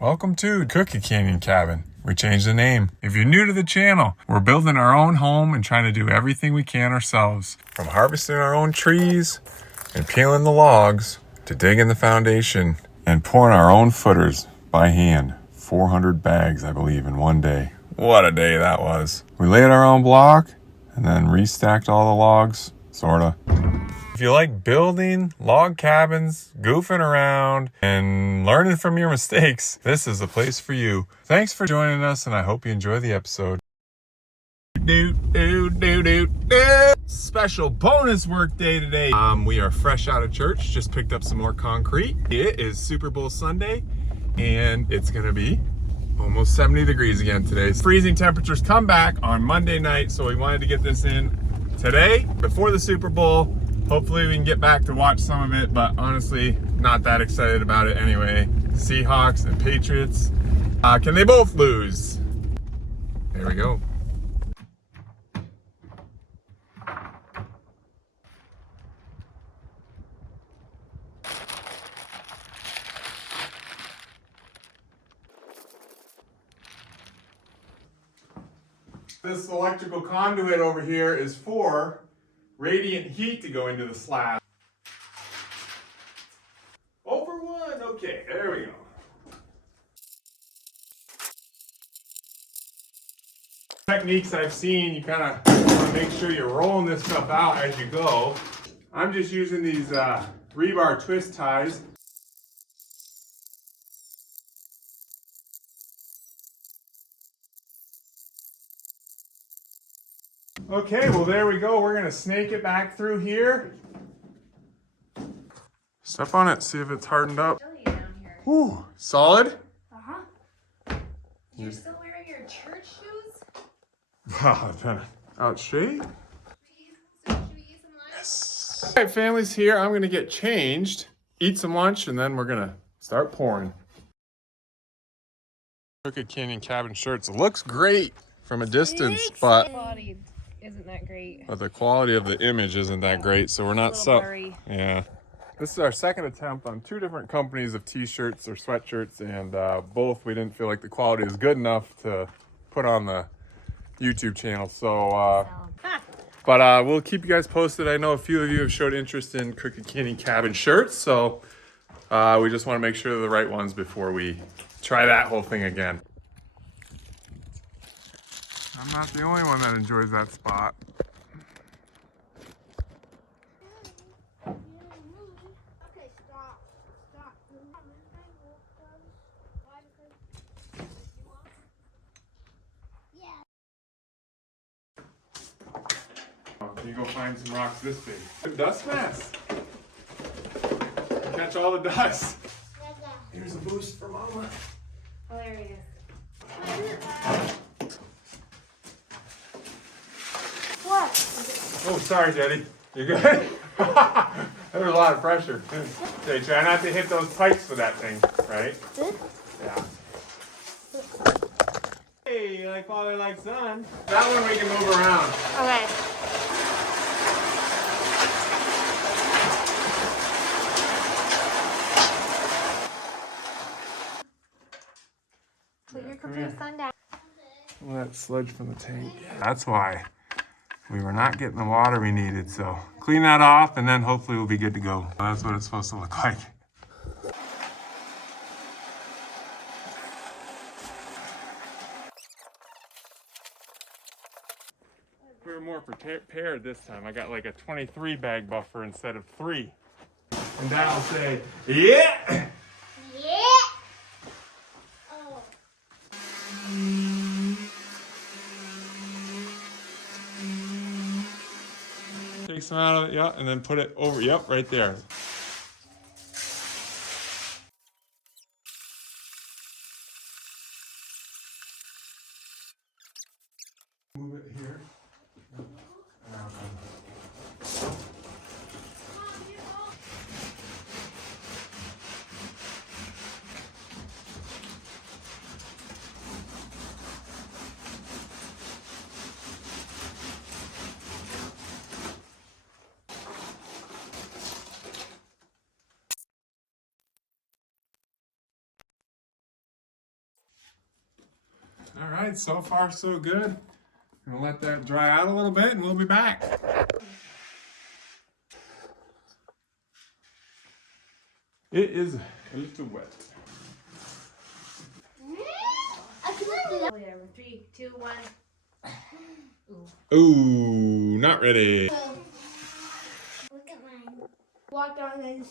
Welcome to Cookie Canyon Cabin. We changed the name. If you're new to the channel, we're building our own home and trying to do everything we can ourselves. From harvesting our own trees and peeling the logs to digging the foundation and pouring our own footers by hand. 400 bags, I believe, in one day. What a day that was. We laid our own block and then restacked all the logs, sorta. If you like building log cabins, goofing around, and learning from your mistakes, this is the place for you. Thanks for joining us, and I hope you enjoy the episode. Special bonus work day today. We are fresh out of church, just picked up some more concrete. It is Super Bowl Sunday, and it's gonna be almost 70 degrees again today. Freezing temperatures come back on Monday night, so we wanted to get this in today, before the Super Bowl. Hopefully we can get back to watch some of it, but honestly, not that excited about it anyway. Seahawks and Patriots. Can they both lose? There we go. This electrical conduit over here is for radiant heat to go into the slab. Over one, okay, there we go. Techniques I've seen, you kind of want to make sure you're rolling this stuff out as you go. I'm just using these rebar twist ties. Okay, well there we go. We're gonna snake it back through here. Step on it, see if it's hardened up. Ooh, solid? Uh-huh. You're still wearing your church shoes? Wow, I've been out straight. Yes. All right, family's here. I'm gonna get changed, eat some lunch, and then we're gonna start pouring. Cookie Canyon Cabin shirts. It looks great from a distance, but Isn't that great? the quality of the image isn't that great, so we're not blurry. Yeah. This is our second attempt on two different companies of t-shirts or sweatshirts, and both we didn't feel like the quality was good enough to put on the YouTube channel. So, but we'll keep you guys posted. I know a few of you have showed interest in Cookie Canyon Cabin shirts, so we just want to make sure they're the right ones before we try that whole thing again. I'm not the only one that enjoys that spot. Okay, stop. Yeah. Can you go find some rocks this big? Good dust mess. Catch all the dust. Here's a boost for Mama. Hilarious. What? Oh, sorry, Daddy. You good? There was a lot of pressure. Okay, try not to hit those pipes with that thing, right? Yeah. Hey, like father, like son. That one we can move around. Okay. Put your Capri Sun down. Well, that sludge from the tank. That's why we were not getting the water we needed. So clean that off, and then hopefully we'll be good to go. That's what it's supposed to look like. We were more prepared this time. I got like a 23 bag buffer instead of 3. And Dad will say, yeah! Yeah. Oh. Take some out of it, yeah, and then put it over, yep, right there. Move it here. All right, so far so good. We'll let that dry out a little bit and we'll be back. It is a little wet. Whatever. 3, 2, 1. Ooh, not ready. Look at mine. Walk on and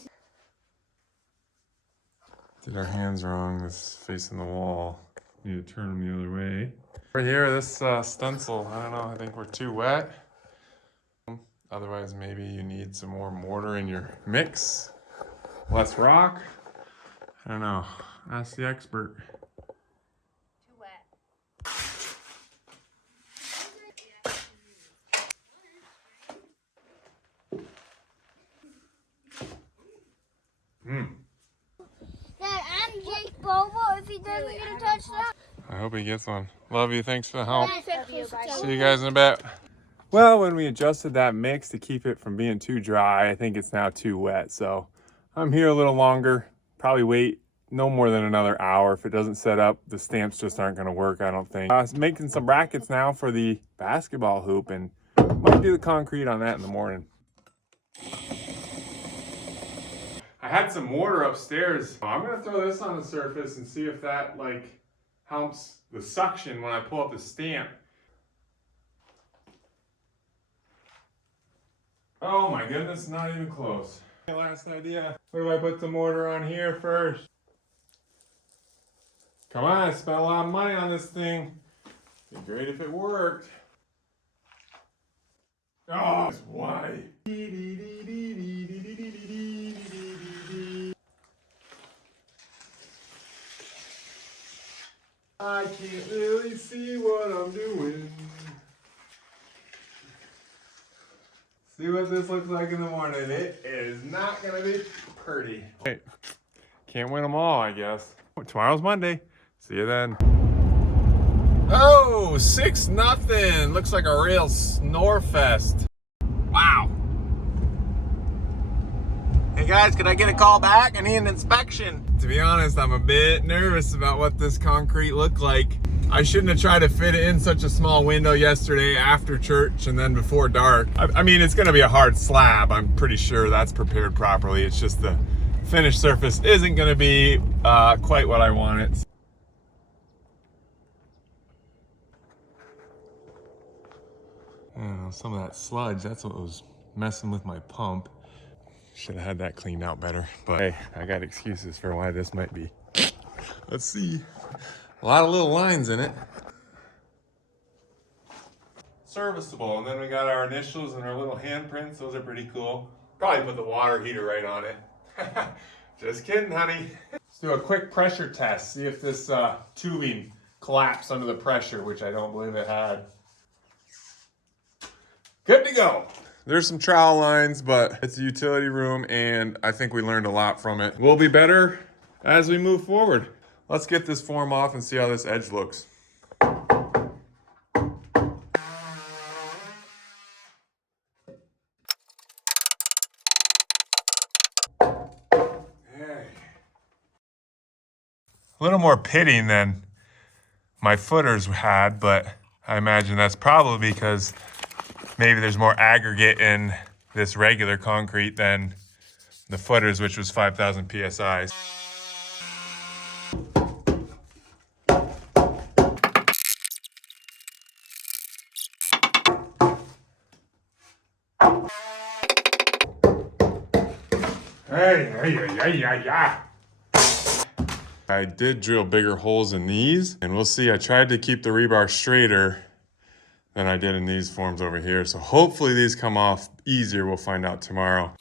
Did our hands wrong. This is facing the wall. Need to turn them the other way. Right here, this stencil, I don't know, I think we're too wet. Otherwise, maybe you need some more mortar in your mix. Less rock. I don't know. Ask the expert. Too wet. Dad, I'm Jake Bobo. If he doesn't get a touchdown. I hope he gets one. Love you. Thanks for the help. Bye. See you guys in a bit. Well, when we adjusted that mix to keep it from being too dry, I think it's now too wet. So I'm here a little longer. Probably wait no more than another hour. If it doesn't set up, the stamps just aren't going to work, I don't think. I was making some brackets now for the basketball hoop and might do the concrete on that in the morning. I had some mortar upstairs. I'm going to throw this on the surface and see if that helps the suction when I pull up the stamp. Oh my goodness, not even close. Last idea. What do I put the mortar on here first? Come on, I spent a lot of money on this thing. It'd be great if it worked. Oh, why? I can't really see what I'm doing. See what this looks like in the morning. It is not gonna be pretty. Hey, can't win them all, I guess. Tomorrow's Monday. See you then. Oh, 6-0. Looks like a real snore fest. Wow. Hey guys, could I get a call back? I need an inspection. To be honest, I'm a bit nervous about what this concrete looked like. I shouldn't have tried to fit it in such a small window yesterday after church and then before dark. I mean, it's gonna be a hard slab. I'm pretty sure that's prepared properly. It's just the finished surface isn't gonna be quite what I want it. Some of that sludge, that's what was messing with my pump. Should have had that cleaned out better, but hey, I got excuses for why this might be. Let's see. A lot of little lines in it. Serviceable, and then we got our initials and our little handprints. Those are pretty cool. Probably put the water heater right on it. Just kidding, honey. Let's do a quick pressure test. See if this tubing collapsed under the pressure, which I don't believe it had. Good to go. There's some trowel lines, but it's a utility room, and I think we learned a lot from it. We'll be better as we move forward. Let's get this form off and see how this edge looks. Hey. A little more pitting than my footers had, but I imagine that's probably because maybe there's more aggregate in this regular concrete than the footers, which was 5,000 PSI. I did drill bigger holes in these, and we'll see. I tried to keep the rebar straighter than I did in these forms over here. So hopefully these come off easier. We'll find out tomorrow.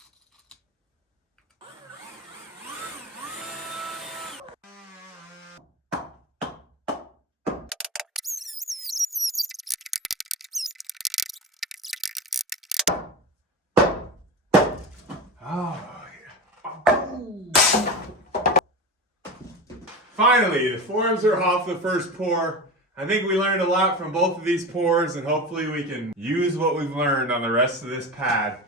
Finally, the forms are off the first pour. I think we learned a lot from both of these pours, and hopefully we can use what we've learned on the rest of this pad.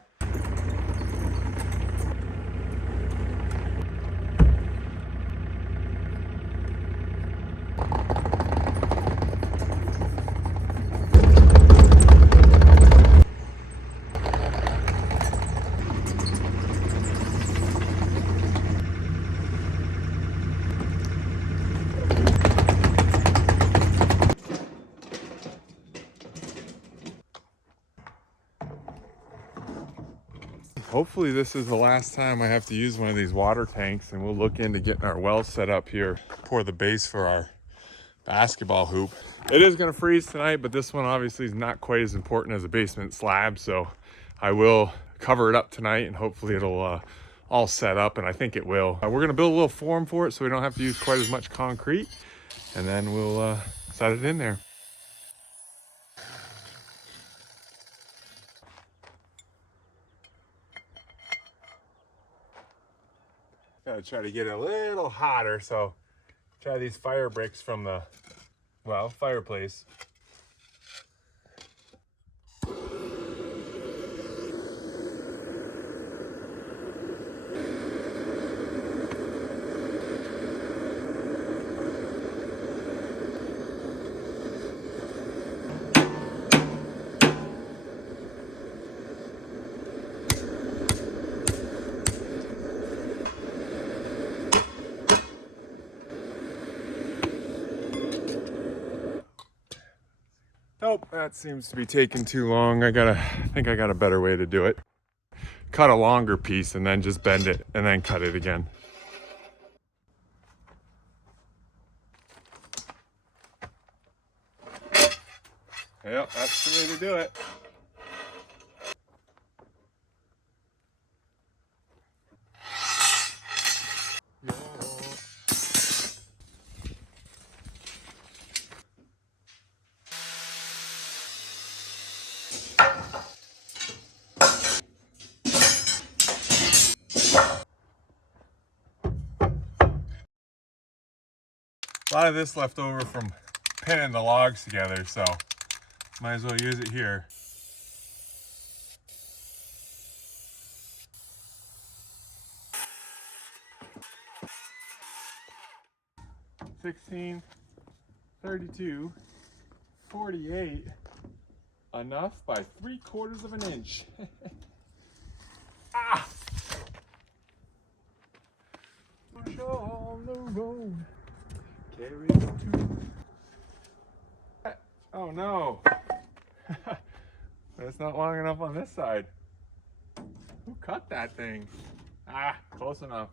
Hopefully this is the last time I have to use one of these water tanks, and we'll look into getting our well set up here, pour the base for our basketball hoop. It is going to freeze tonight, but this one obviously is not quite as important as a basement slab, so I will cover it up tonight and hopefully it'll all set up, and I think it will. We're going to build a little form for it so we don't have to use quite as much concrete, and then we'll set it in there. Gotta try to get it a little hotter, so try these fire bricks from the, well, fireplace. Nope, that seems to be taking too long. I think I got a better way to do it. Cut a longer piece and then just bend it and then cut it again. Yep, that's the way to do it. A lot of this left over from pinning the logs together, so might as well use it here. 16, 32, 48. Enough by 3/4 of an inch. Ah! Push on the road. Carry on to. Oh no. That's not long enough on this side. Who cut that thing? Ah, close enough.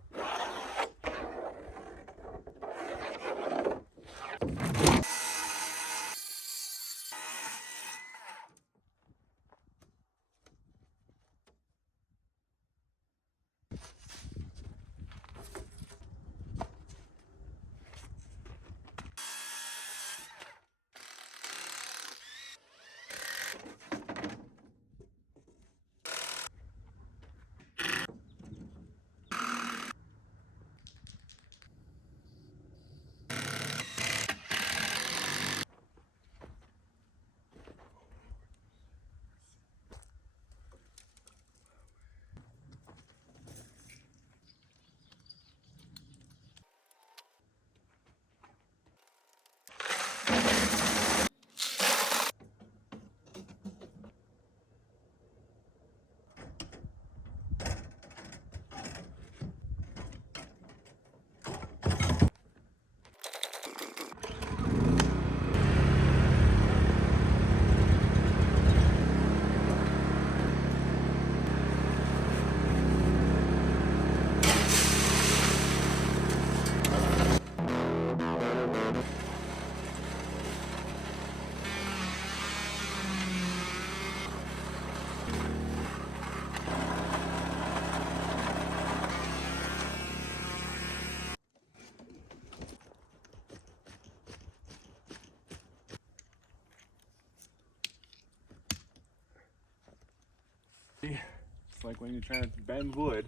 It's like when you're trying to bend wood.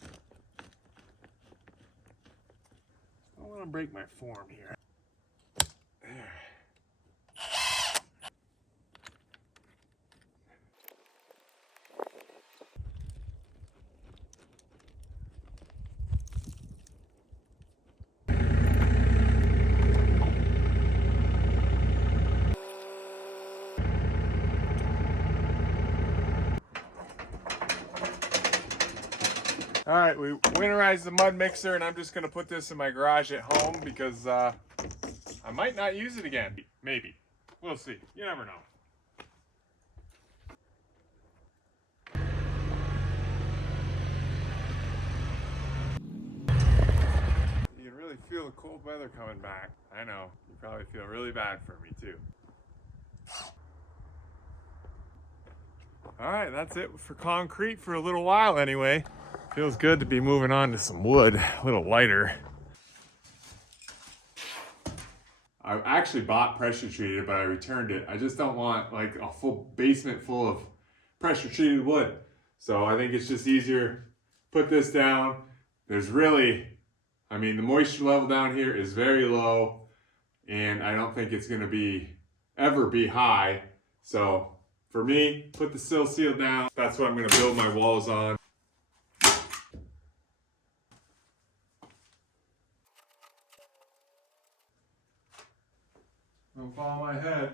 I don't want to break my form here. There. All right, we winterized the mud mixer, and I'm just gonna put this in my garage at home because I might not use it again. Maybe. We'll see. You never know. finally feel the cold weather coming back. I know, you probably feel really bad for me too. All right, that's it for concrete for a little while anyway. Feels good to be moving on to some wood, a little lighter. I actually bought pressure treated, but I returned it. I just don't want like a full basement full of pressure treated wood. So I think it's just easier, put this down. There's really, I mean, the moisture level down here is very low and I don't think it's gonna ever be high. So for me, put the sill seal down. That's what I'm gonna build my walls on. Don't fall on my head.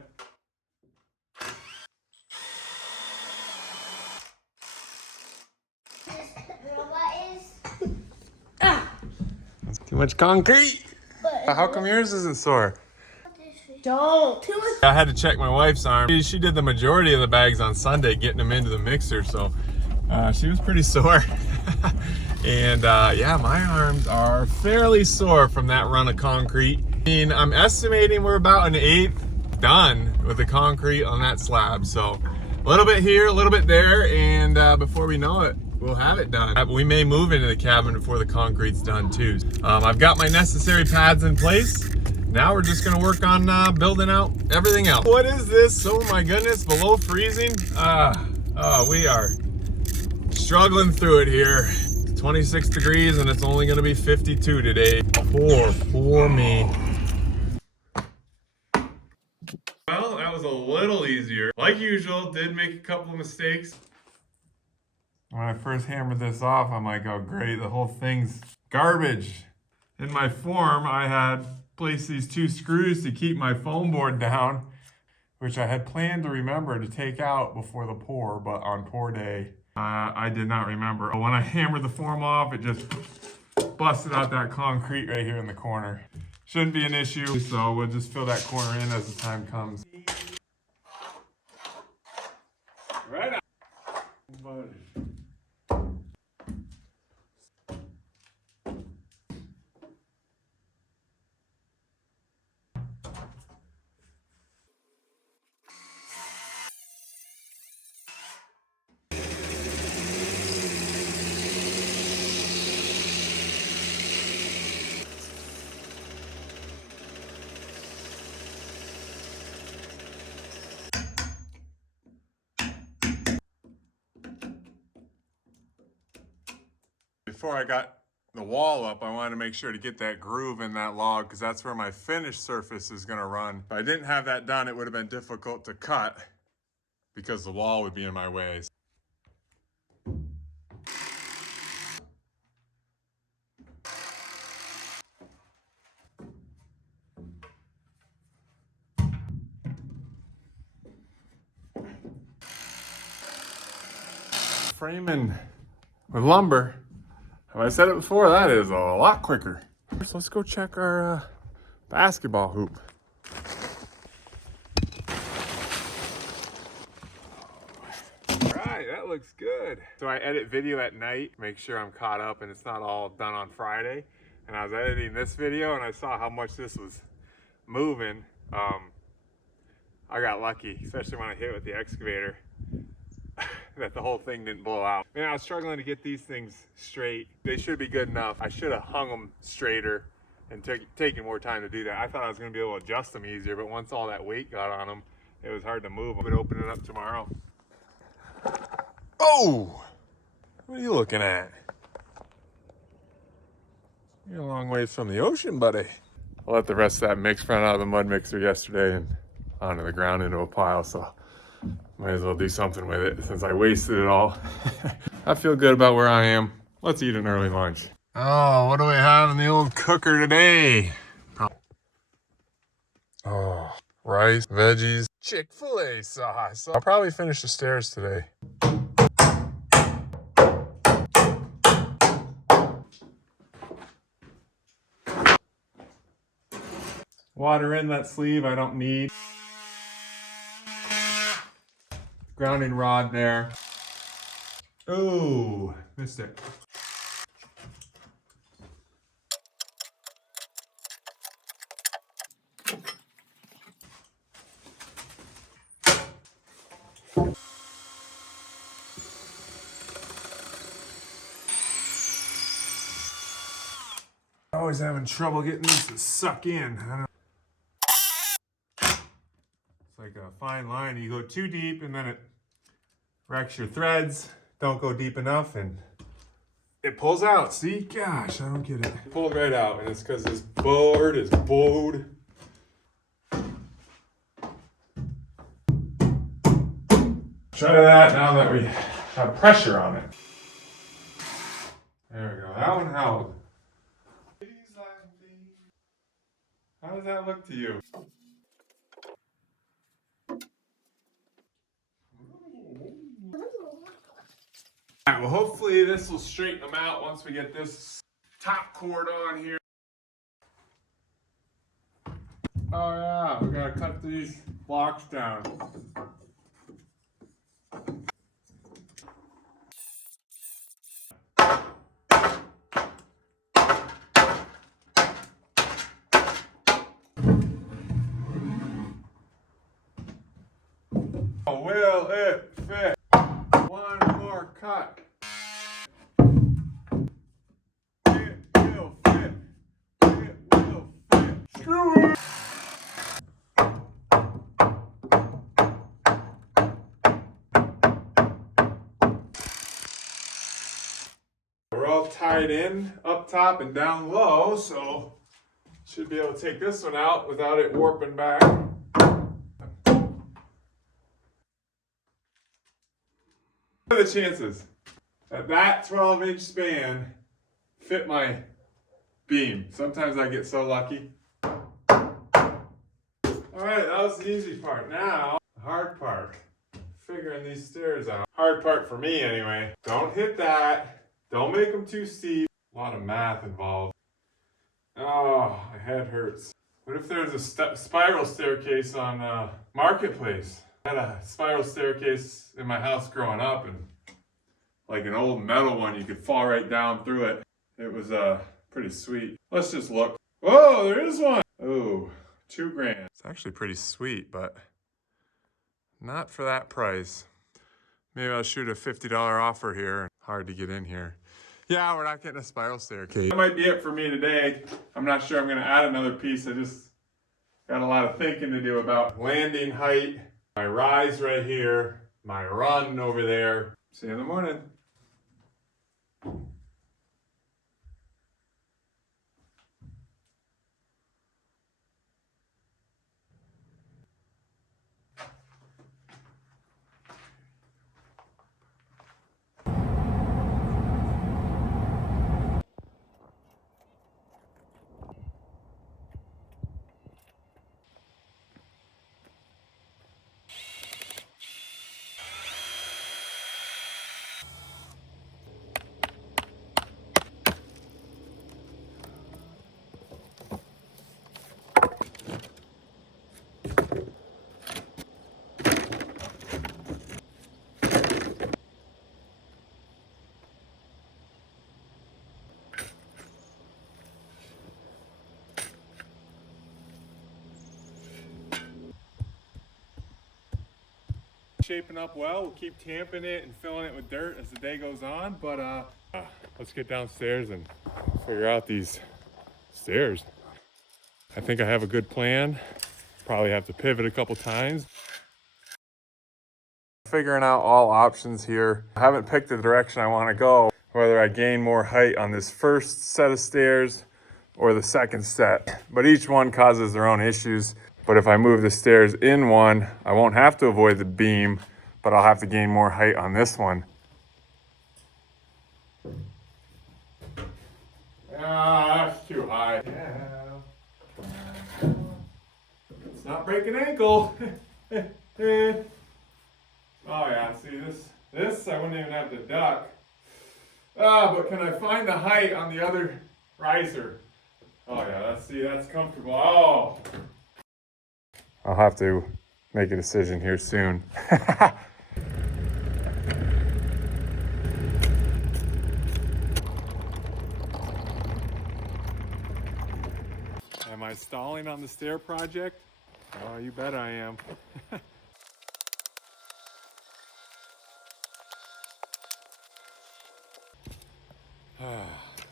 That's too much concrete. How come yours isn't sore? Don't. I had to check my wife's arm. She did the majority of the bags on Sunday, getting them into the mixer, so she was pretty sore. And yeah, my arms are fairly sore from that run of concrete. I mean, I'm estimating we're about an 1/8 done with the concrete on that slab. So a little bit here, a little bit there, and before we know it, we'll have it done. We may move into the cabin before the concrete's done too. I've got my necessary pads in place. Now we're just gonna work on building out everything else. What is this? Oh my goodness, below freezing? We are struggling through it here. It's 26 degrees and it's only gonna be 52 today. Poor me. Well, that was a little easier. Like usual, did make a couple of mistakes. When I first hammered this off, I'm like, oh great, the whole thing's garbage. In my form, I had placed these 2 screws to keep my foam board down, which I had planned to remember to take out before the pour, but on pour day, I did not remember. When I hammered the form off, it just busted out that concrete right here in the corner. Shouldn't be an issue, so we'll just fill that corner in as the time comes. Right on. Before I got the wall up, I wanted to make sure to get that groove in that log because that's where my finished surface is gonna run. If I didn't have that done, it would have been difficult to cut because the wall would be in my way. Framing with lumber. Have I said it before? That is a lot quicker. First, let's go check our basketball hoop. Right, that looks good. So I edit video at night, make sure I'm caught up and it's not all done on Friday. And I was editing this video and I saw how much this was moving. I got lucky, especially when I hit it with the excavator, that the whole thing didn't blow out. Man, I was struggling to get these things straight. They should be good enough. I should have hung them straighter and taken more time to do that. I thought I was gonna be able to adjust them easier, but once all that weight got on them, it was hard to move. I'm gonna open it up tomorrow. Oh, what are you looking at? You're a long ways from the ocean, buddy. I let the rest of that mix run out of the mud mixer yesterday and onto the ground into a pile, so might as well do something with it since I wasted it all. I feel good about where I am. Let's eat an early lunch. Oh, what do we have in the old cooker today? Oh, rice, veggies, Chick-fil-A sauce. I'll probably finish the stairs today. Water in that sleeve I don't need. Grounding rod there. Ooh, missed it. always having trouble getting these to suck in. It's like a fine line. You go too deep and then it wrecks your threads. Don't go deep enough and it pulls out. See? Gosh, I don't get it. It pulled right out, and it's because this board is bowed. Try that now that we have pressure on it. There we go. That one held. How does that look to you? Alright, well hopefully this will straighten them out once we get this top cord on here. Oh yeah, we gotta cut these blocks down. Will it fit? One more cut. It will fit. It will fit. Screw it. We're all tied in up top and down low, so should be able to take this one out without it warping back. What are the chances that that 12-inch span fit my beam? Sometimes I get so lucky. Alright, that was the easy part. Now, the hard part. Figuring these stairs out. Hard part for me anyway. Don't hit that. Don't make them too steep. A lot of math involved. Oh, my head hurts. What if there's a spiral staircase on Marketplace? I had a spiral staircase in my house growing up, and like an old metal one, you could fall right down through it. It was pretty sweet. Let's just look. Whoa, there is one. Oh, $2,000. It's actually pretty sweet, but not for that price. Maybe I'll shoot a $50 offer here. Hard to get in here. Yeah, we're not getting a spiral staircase. That might be it for me today. I'm not sure I'm gonna add another piece. I just got a lot of thinking to do about landing height, my rise right here, my run over there. See you in the morning. Shaping up well. We'll keep tamping it and filling it with dirt as the day goes on, but let's get downstairs and figure out these stairs. I think I have a good plan. Probably have to pivot a couple times. Figuring out all options here. I haven't picked the direction I want to go, whether I gain more height on this first set of stairs or the second set, but each one causes their own issues. But if I move the stairs in one, I won't have to avoid the beam, but I'll have to gain more height on this one. Ah, that's too high. Yeah. It's not breaking ankle. Oh yeah, see this I wouldn't even have to duck. But can I find the height on the other riser? Oh yeah, that's comfortable. Oh. I'll have to make a decision here soon. Am I stalling on the stair project? Oh, you bet I am.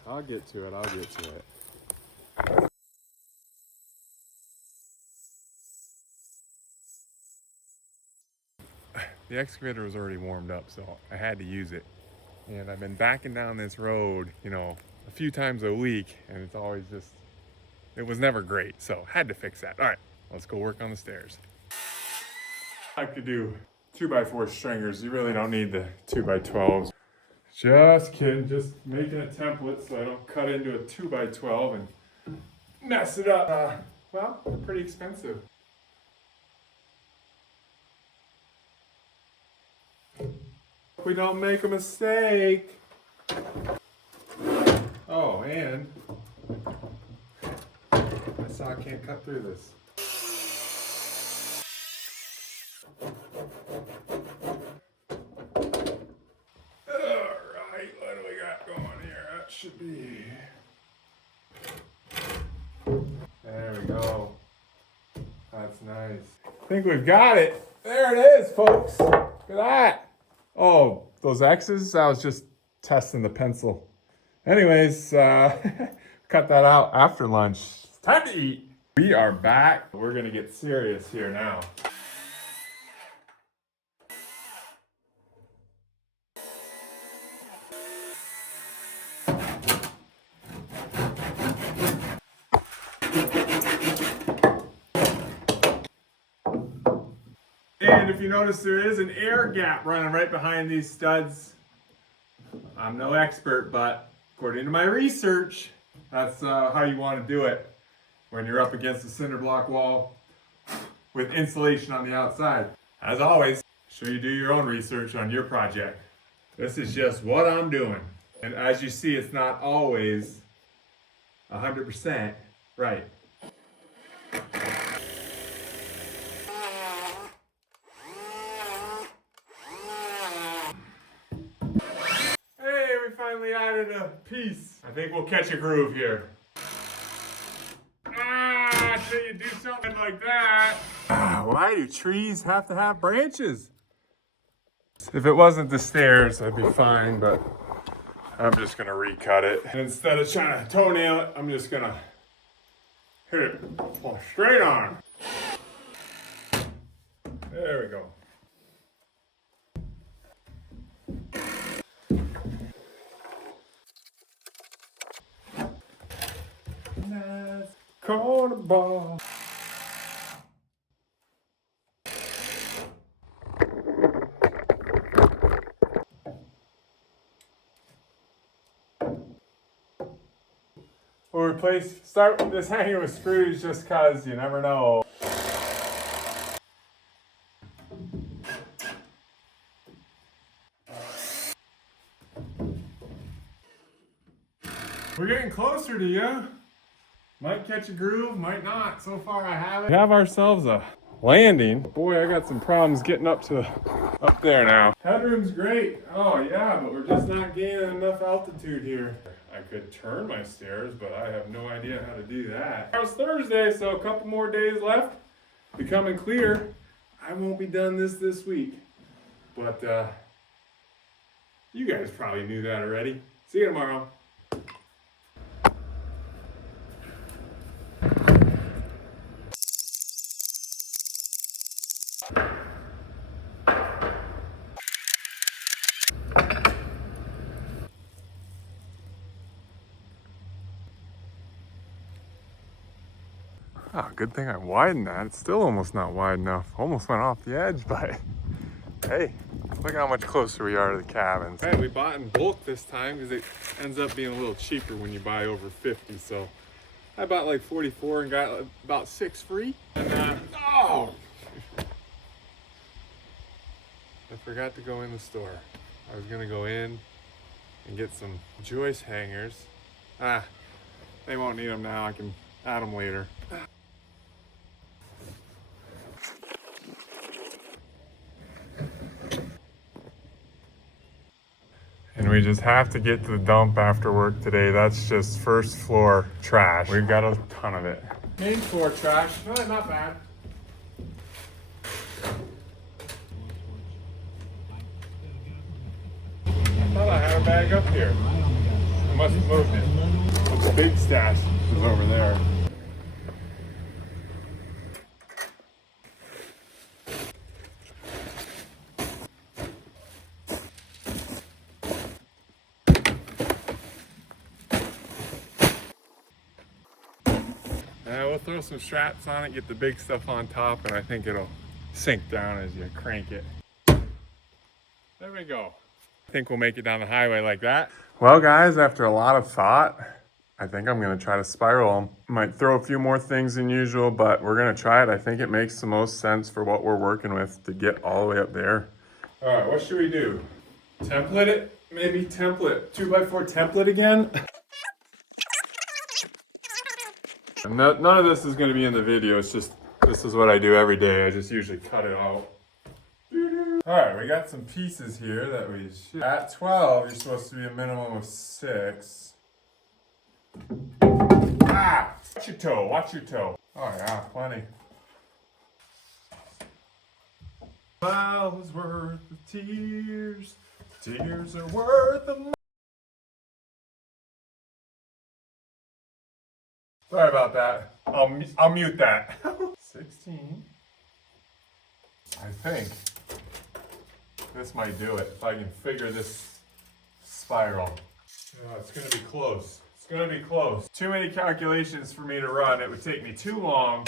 I'll get to it. The excavator was already warmed up, so I had to use it. And I've been backing down this road, you know, a few times a week, and it's always just, it was never great, so had to fix that. All right, let's go work on the stairs. I could do 2x4 stringers. You really don't need the 2x12s. Just kidding, just making a template so I don't cut into a 2x12 and mess it up. Well, they're pretty expensive. We don't make a mistake. Oh, and I saw I can't cut through this. Alright, what do we got going here? That should be... There we go. That's nice. I think we've got it. There it is, folks. Look at that. Oh, those X's? I was just testing the pencil. Anyways, cut that out after lunch. It's time to eat. We are back. We're gonna get serious here now. And if you notice, there is an air gap running right behind these studs. I'm no expert, but according to my research, that's how you want to do it when you're up against a cinder block wall with insulation on the outside. As always, sure you do your own research on your project. This is just what I'm doing. And as you see, it's not always 100% right. Finally added a piece. I think we'll catch a groove here. Till you do something like that. Why do trees have to have branches? If it wasn't the stairs, I'd be fine, but I'm just gonna recut it. And instead of trying to toenail it, I'm just gonna hit it straight on. There we go. Nice corner ball. We'll start with this hanger with screws just cause you never know. We're getting closer to you. Might catch a groove, might not. So far I haven't. We have ourselves a landing. Boy, I got some problems getting up there now. Headroom's great. Oh yeah, but we're just not gaining enough altitude here. I could turn my stairs, but I have no idea how to do that. It was Thursday, so a couple more days left. Becoming clear. I won't be done this week. But you guys probably knew that already. See you tomorrow. Oh, good thing I widened that. It's still almost not wide enough. Almost went off the edge, but hey, look how much closer we are to the cabins. Hey, we bought in bulk this time because it ends up being a little cheaper when you buy over 50. So I bought like 44 and got about 6 free. And oh! I forgot to go in the store. I was gonna go in and get some joist hangers. They won't need them now. I can add them later. And we just have to get to the dump after work today. That's just first floor trash. We've got a ton of it. Main floor trash, not bad. I thought I had a bag up here. I must have moved it. Looks big stash is over there. We'll throw some straps on it, get the big stuff on top, and I think it'll sink down as you crank it. There we go. I think we'll make it down the highway like that. Well, guys, after a lot of thought, I think I'm gonna try to spiral them. Might throw a few more things than usual, but we're gonna try it. I think it makes the most sense for what we're working with to get all the way up there. All right, what should we do? Template it? Maybe template, 2x4 template again? None of this is gonna be in the video. It's just, this is what I do every day. I just usually cut it out. All right, we got some pieces here that we should. At 12, you're supposed to be a minimum of 6. Ah! Watch your toe, watch your toe. Oh yeah, plenty. Miles worth of tears, tears are worth the money. Sorry about that. I'll mute that. 16. I think this might do it if I can figure this spiral. Oh, it's gonna be close. It's gonna be close. Too many calculations for me to run. It would take me too long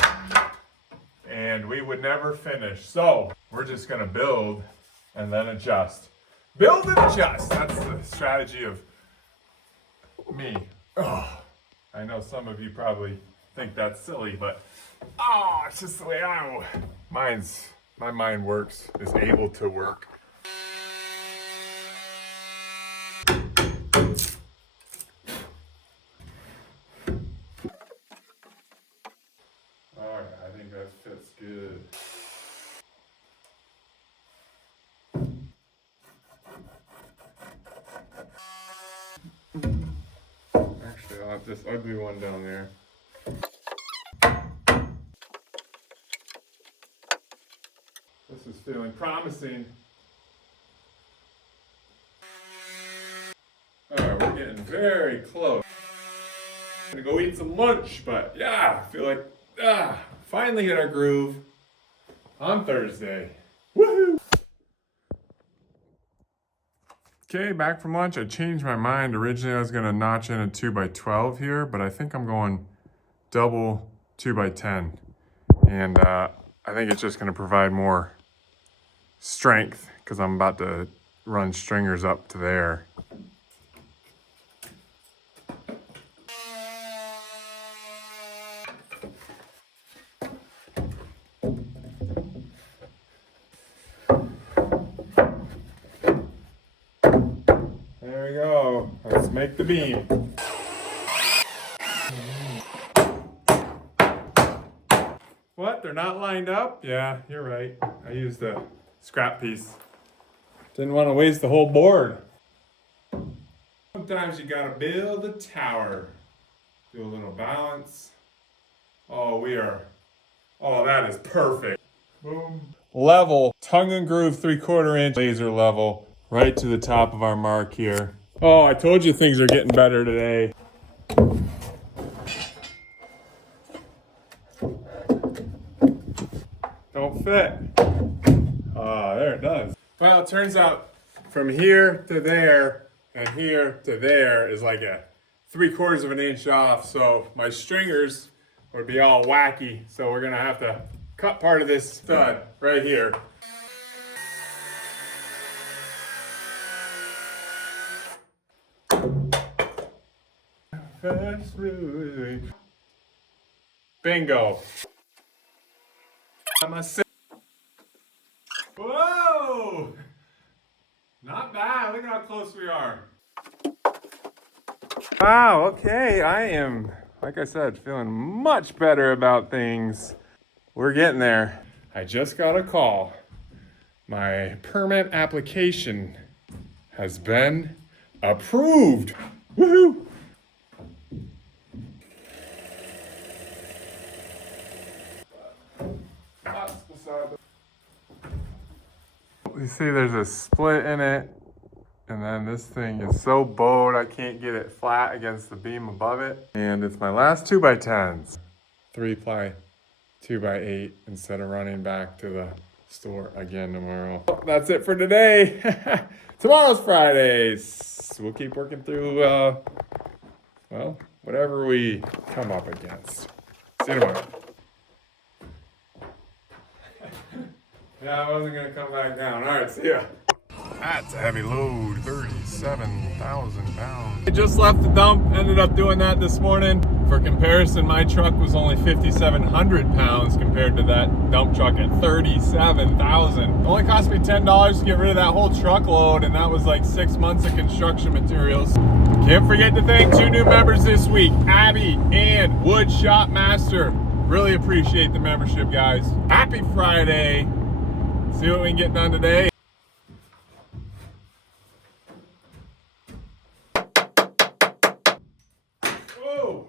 and we would never finish. So we're just gonna build and then adjust. Build and adjust. That's the strategy of me. Oh, I know some of you probably think that's silly, but it's just the way my mind works, is able to work. Alright, I think that fits good. Actually, I'll have this ugly one down there. This is feeling promising. Alright, we're getting very close. I'm gonna go eat some lunch, but yeah, I feel like, finally hit our groove on Thursday. Woohoo! Okay, back from lunch. I changed my mind. Originally, I was gonna notch in a 2x12 here, but I think I'm going double 2x10. And I think it's just gonna provide more strength because I'm about to run stringers up to there. There we go. Let's make the beam. What? They're not lined up? Yeah, you're right. I used a scrap piece. Didn't want to waste the whole board. Sometimes you gotta build a tower. Do a little balance. Oh, that is perfect. Boom. Level, tongue and groove 3/4 inch laser level, right to the top of our mark here. Oh, I told you things are getting better today. Don't fit. There it does. Well, it turns out from here to there and here to there is like a 3/4 of an inch off. So my stringers would be all wacky. So we're gonna have to cut part of this stud right here. Bingo. Whoa! Not bad. Look how close we are. Wow, okay. I am, like I said, feeling much better about things. We're getting there. I just got a call. My permit application has been approved. Woohoo! You see there's a split in it, and then this thing is so bowed I can't get it flat against the beam above it. And it's my last 2x10s. 3-ply 2x8 instead of running back to the store again tomorrow. That's it for today. Tomorrow's Friday. We'll keep working through, well, whatever we come up against. See you tomorrow. Yeah, I wasn't gonna come back down. All right, see ya. That's a heavy load, 37,000 pounds. I just left the dump, ended up doing that this morning. For comparison, my truck was only 5,700 pounds compared to that dump truck at 37,000. It only cost me $10 to get rid of that whole truckload, and that was like 6 months of construction materials. Can't forget to thank 2 new members this week, Abby and Wood Shop Master. Really appreciate the membership, guys. Happy Friday. See what we can get done today. Whoa!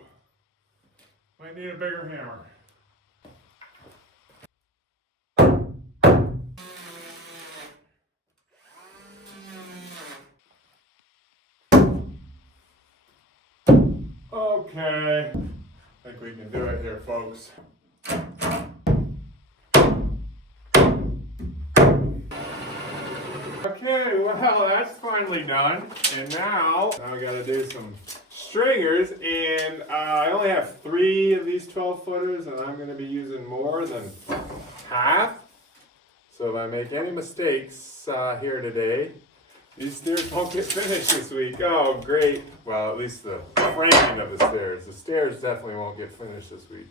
Might need a bigger hammer. Okay. I think we can do it here, folks. Okay, well, that's finally done. And now I gotta do some stringers, and I only have 3 of these 12 footers, and I'm gonna be using more than half. So if I make any mistakes here today, these stairs won't get finished this week. Oh, great. Well, at least the framing of the stairs. The stairs definitely won't get finished this week.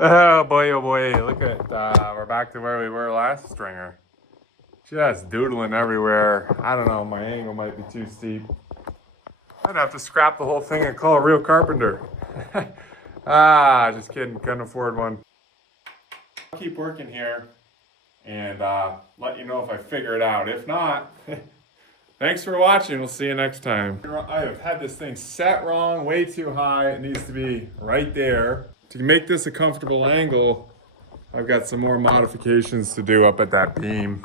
Oh boy, look at, we're back to where we were last stringer. Just doodling everywhere. I don't know, my angle might be too steep. I'd have to scrap the whole thing and call a real carpenter. Just kidding, couldn't afford one. I'll keep working here and let you know if I figure it out. If not, thanks for watching. We'll see you next time. I have had this thing set wrong, way too high. It needs to be right there. To make this a comfortable angle, I've got some more modifications to do up at that beam.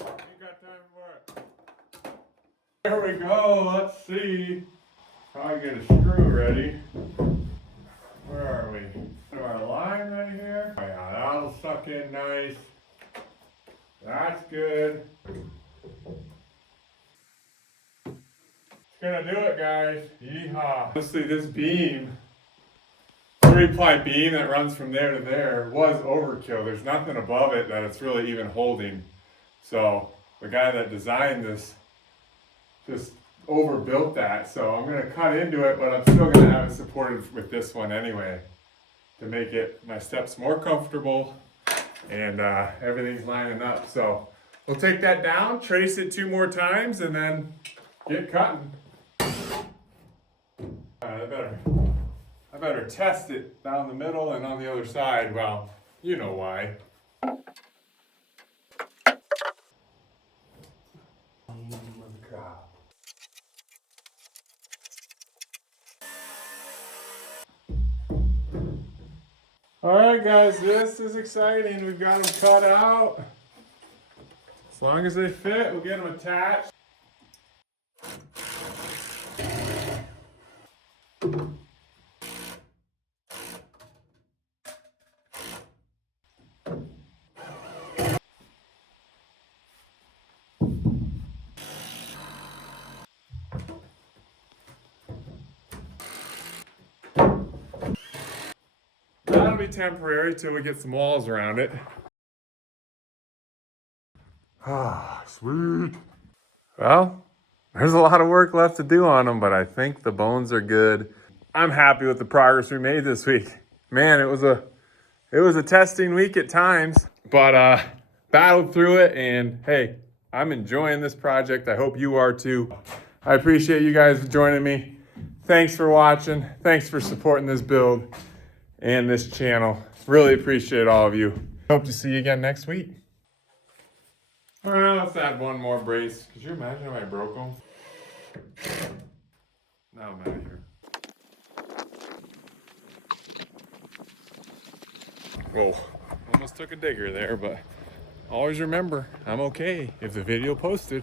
Ain't got time for it. There we go. Let's see how I get a screw ready. Where are we? Do our line right here? Oh, yeah, that'll suck in nice. That's good. Gonna do it, guys. Yeehaw. Honestly, this beam, 3-ply beam that runs from there to there, was overkill. There's nothing above it that it's really even holding. So the guy that designed this just overbuilt that. So I'm gonna cut into it, but I'm still gonna have it supported with this one anyway to make it my steps more comfortable, and everything's lining up. So we'll take that down, trace it 2 more times, and then get cutting. I better test it down the middle and on the other side. Well, you know why. Alright guys, this is exciting. We've got them cut out. As long as they fit, we'll get them attached. That'll be temporary till we get some walls around it. Ah, sweet. Well, there's a lot of work left to do on them, but I think the bones are good. I'm happy with the progress we made this week. Man, it was a testing week at times, but battled through it, and hey, I'm enjoying this project. I hope you are too. I appreciate you guys joining me. Thanks for watching. Thanks for supporting this build and this channel. Really appreciate all of you. Hope to see you again next week. Well, let's add 1 more brace. Could you imagine if I broke them? Now I'm out of here. Whoa, almost took a digger there, but always remember, I'm okay if the video posted.